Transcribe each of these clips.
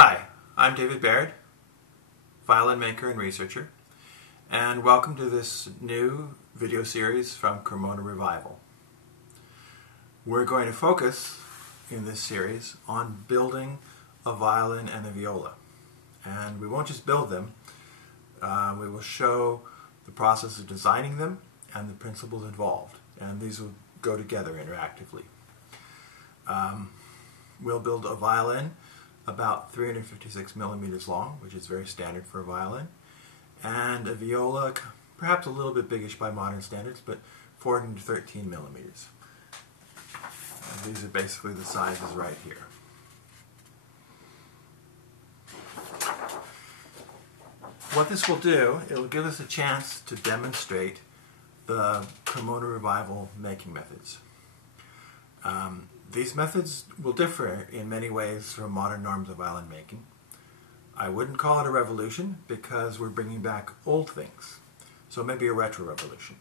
Hi, I'm David Baird, violin maker and researcher, and welcome to this new video series from Cremona Revival. We're going to focus in this series on building a violin and a viola. And we won't just build them, we will show the process of designing them and the principles involved, and these will go together interactively. We'll build a violin about 356 millimeters long, which is very standard for a violin, and a viola, perhaps a little bit biggish by modern standards, but 14 to 13 millimeters. And these are basically the sizes right here. What this will do, it will give us a chance to demonstrate the Cremona Revival making methods. These methods will differ in many ways from modern norms of violin making. I wouldn't call it a revolution because we're bringing back old things, so maybe a retro-revolution.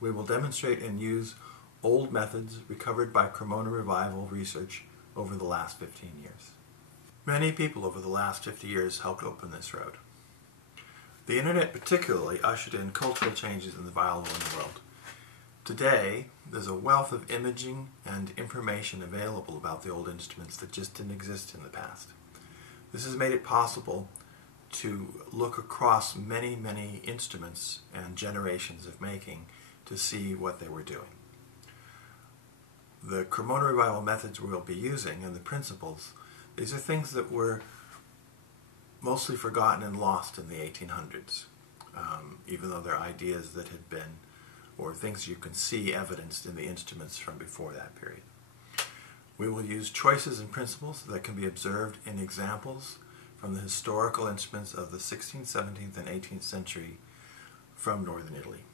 We will demonstrate and use old methods recovered by Cremona Revival research over the last 15 years. Many people over the last 50 years helped open this road. The internet particularly ushered in cultural changes in the violin world. Today, there's a wealth of imaging and information available about the old instruments that just didn't exist in the past. This has made it possible to look across many, many instruments and generations of making to see what they were doing. The Cremona Revival methods we'll be using and the principles, these are things that were mostly forgotten and lost in the 1800s, even though they're ideas that had been, or things you can see evidenced in the instruments from before that period. We will use choices and principles that can be observed in examples from the historical instruments of the 16th, 17th, and 18th century from northern Italy.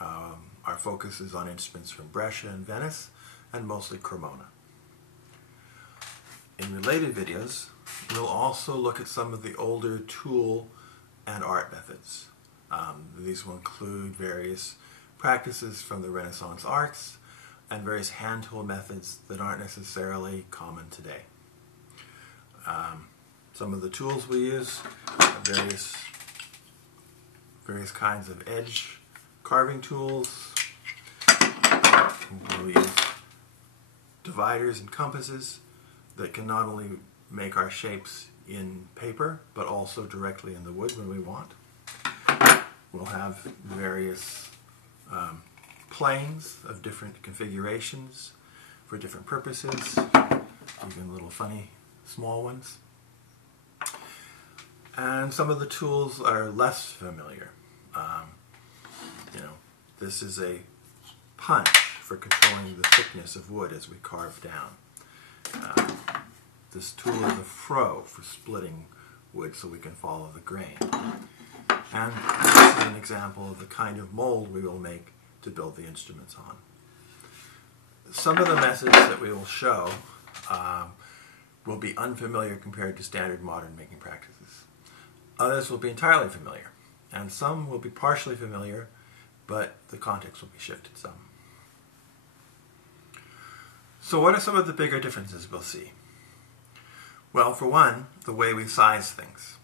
Our focus is on instruments from Brescia and Venice, and mostly Cremona. In related videos, we'll also look at some of the older tool and art methods. These will include various practices from the Renaissance arts and various hand tool methods that aren't necessarily common today. Some of the tools we use are various kinds of edge carving tools. We'll use dividers and compasses that can not only make our shapes in paper but also directly in the wood when we want. We'll have various planes of different configurations for different purposes, even little funny small ones. And some of the tools are less familiar. This is a punch for controlling the thickness of wood as we carve down. This tool is a froe for splitting wood so we can follow the grain. And this is an example of the kind of mold we will make to build the instruments on. Some of the methods that we will show will be unfamiliar compared to standard modern making practices. Others will be entirely familiar, and some will be partially familiar, but the context will be shifted some. So what are some of the bigger differences we'll see? Well, for one, the way we size things.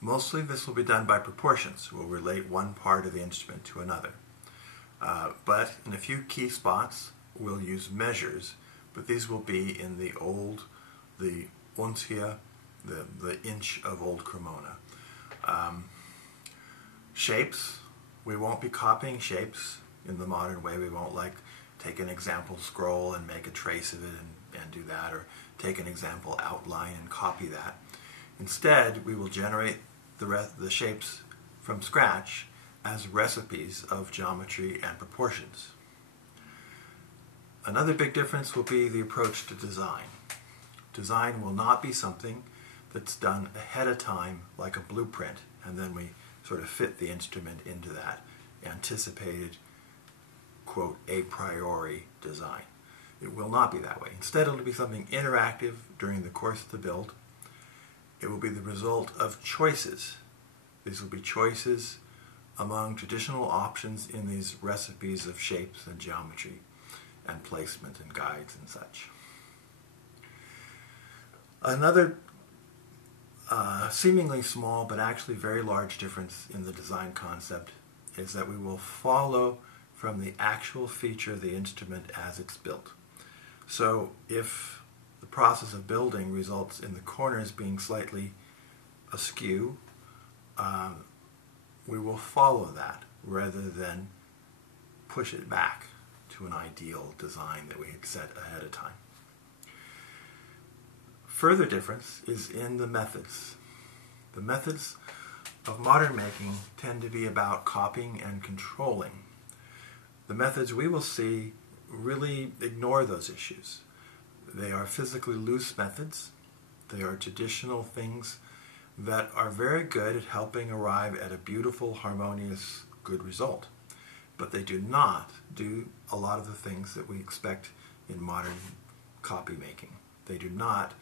Mostly this will be done by proportions. We'll relate one part of the instrument to another. But in a few key spots, we'll use measures, but these will be in the uncia, the inch of old Cremona. Shapes, we won't be copying shapes in the modern way. We won't take an example scroll and make a trace of it and do that, or take an example outline and copy that. Instead, we will generate the shapes from scratch as recipes of geometry and proportions. Another big difference will be the approach to design. Design will not be something that's done ahead of time like a blueprint, and then we sort of fit the instrument into that anticipated, quote, a priori design. It will not be that way. Instead, it will be something interactive during the course of the build. It will be the result of choices. These will be choices among traditional options in these recipes of shapes and geometry and placement and guides and such. Another seemingly small but actually very large difference in the design concept is that we will follow from the actual feature of the instrument as it's built. So if the process of building results in the corners being slightly askew, we will follow that rather than push it back to an ideal design that we had set ahead of time. Further difference is in the methods. The methods of modern making tend to be about copying and controlling. The methods we will see really ignore those issues. They are physically loose methods. They are traditional things that are very good at helping arrive at a beautiful, harmonious, good result. But they do not do a lot of the things that we expect in modern copy making. They do not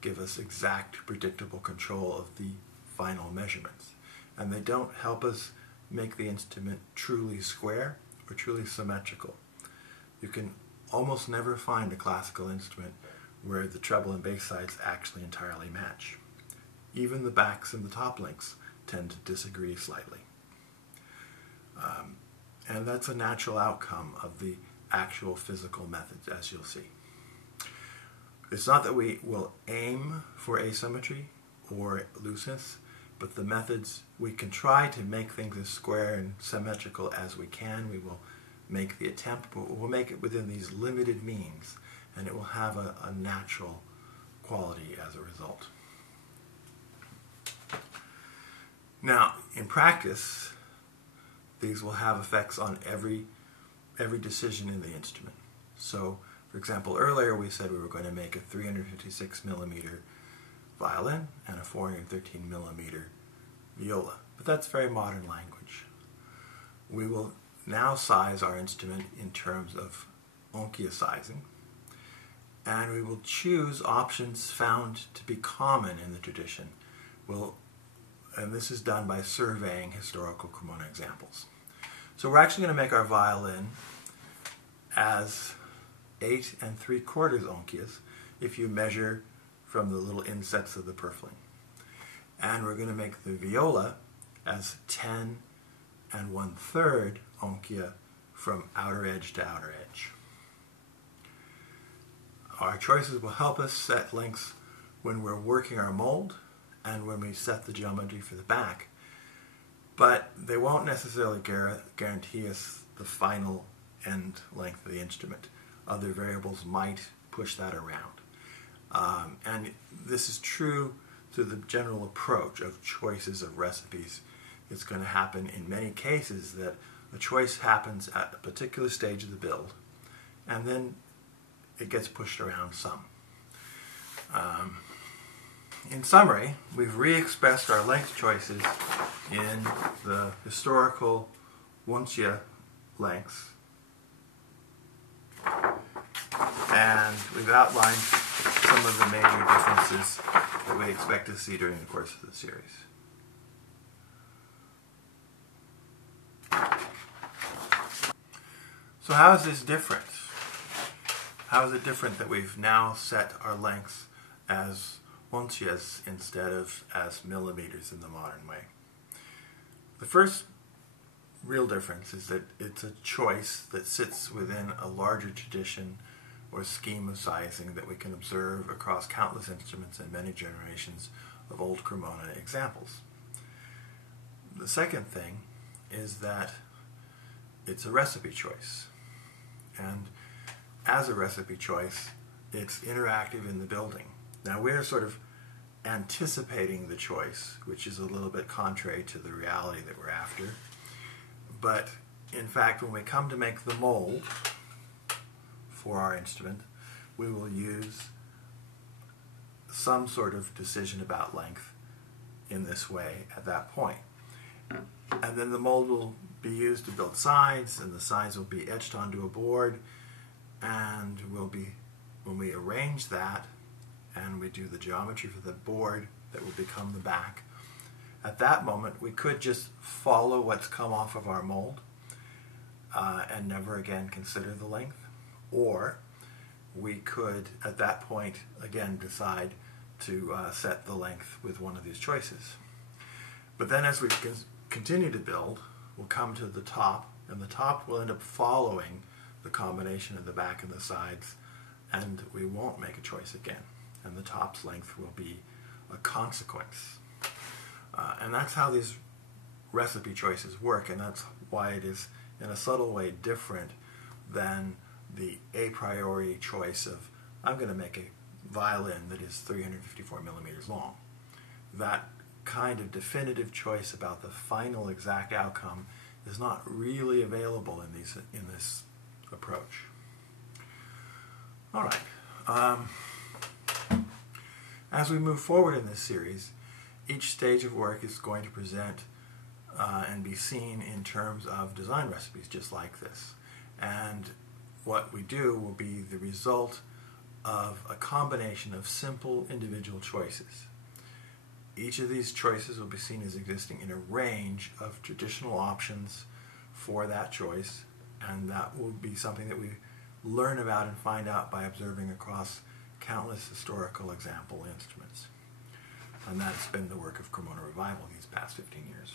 give us exact, predictable control of the final measurements. And they don't help us make the instrument truly square or truly symmetrical. You can almost never find a classical instrument where the treble and bass sides actually entirely match. Even the backs and the top links tend to disagree slightly. And that's a natural outcome of the actual physical methods, as you'll see. It's not that we will aim for asymmetry or looseness, but the methods, we can try to make things as square and symmetrical as we can. We will make the attempt, but we'll make it within these limited means, and it will have a natural quality as a result. Now, in practice, these will have effects on every decision in the instrument. So, for example, earlier we said we were going to make a 356 millimeter violin and a 413 millimeter viola, but that's very modern language. We will now size our instrument in terms of Onkya sizing, and we will choose options found to be common in the tradition. And this is done by surveying historical Cremona examples. So we're actually going to make our violin as 8 3/4 Onkyas if you measure from the little insets of the purfling. And we're going to make the viola as 10 1/3 Onkya from outer edge to outer edge. Our choices will help us set lengths when we're working our mold and when we set the geometry for the back, but they won't necessarily guarantee us the final end length of the instrument. Other variables might push that around. And this is true to the general approach of choices of recipes. It's going to happen in many cases that a choice happens at a particular stage of the build, and then it gets pushed around some. In summary, we've re-expressed our length choices in the historical Wontia lengths, and we've outlined some of the major differences that we expect to see during the course of the series. So how is this different? How is it different that we've now set our lengths as Wontias instead of as millimeters in the modern way? The first real difference is that it's a choice that sits within a larger tradition or scheme of sizing that we can observe across countless instruments and many generations of old Cremona examples. The second thing is that it's a recipe choice. And as a recipe choice, it's interactive in the building. Now we're sort of anticipating the choice, which is a little bit contrary to the reality that we're after. But in fact, when we come to make the mold for our instrument, we will use some sort of decision about length in this way at that point. And then the mold will be used to build sides, and the sides will be etched onto a board, and when we arrange that and we do the geometry for the board that will become the back, at that moment we could just follow what's come off of our mold and never again consider the length, or we could at that point again decide to set the length with one of these choices. But then as we continue to build, we'll come to the top, and the top will end up following the combination of the back and the sides, and we won't make a choice again. And the top's length will be a consequence. And that's how these recipe choices work, and that's why it is in a subtle way different than the a priori choice of, I'm going to make a violin that is 354 millimeters long. That kind of definitive choice about the final exact outcome is not really available in this approach. All right. As we move forward in this series, each stage of work is going to present and be seen in terms of design recipes just like this. And what we do will be the result of a combination of simple individual choices. Each of these choices will be seen as existing in a range of traditional options for that choice, and that will be something that we learn about and find out by observing across countless historical example instruments. And that's been the work of Cremona Revival these past 15 years.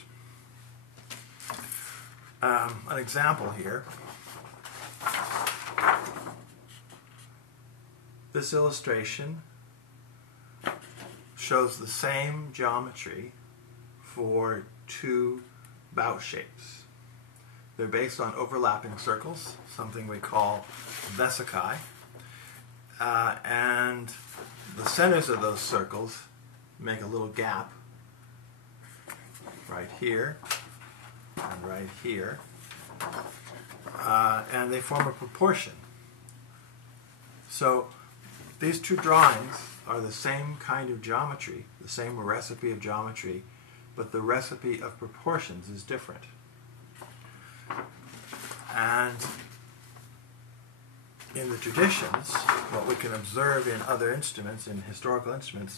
An example here. This illustration shows the same geometry for two bout shapes. They're based on overlapping circles, something we call vesicae, and the centers of those circles make a little gap right here and right here, and they form a proportion. So these two drawings are the same kind of geometry, the same recipe of geometry, but the recipe of proportions is different. And in the traditions, what we can observe in other instruments, in historical instruments,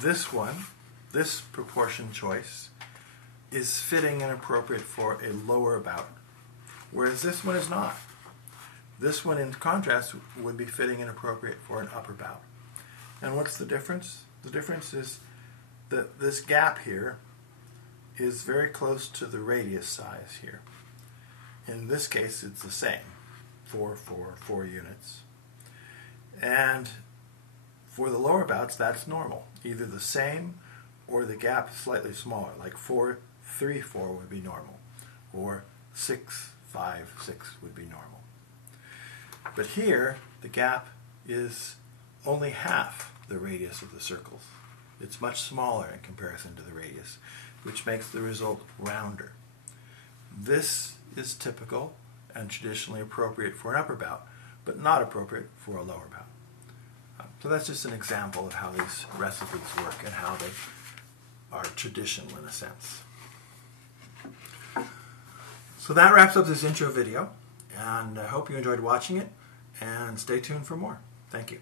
this proportion choice is fitting and appropriate for a lower bout, whereas this one is not. This one, in contrast, would be fitting and appropriate for an upper bout. And what's the difference? The difference is that this gap here is very close to the radius size here. In this case, it's the same, 4 units. And for the lower bouts, that's normal. Either the same or the gap is slightly smaller, like 4, 3, 4 would be normal, or 6, 5, 6 would be normal. But here, the gap is only half the radius of the circles. It's much smaller in comparison to the radius, which makes the result rounder. This is typical and traditionally appropriate for an upper bout, but not appropriate for a lower bout. So that's just an example of how these recipes work and how they are traditional in a sense. So that wraps up this intro video, and I hope you enjoyed watching it, and stay tuned for more. Thank you.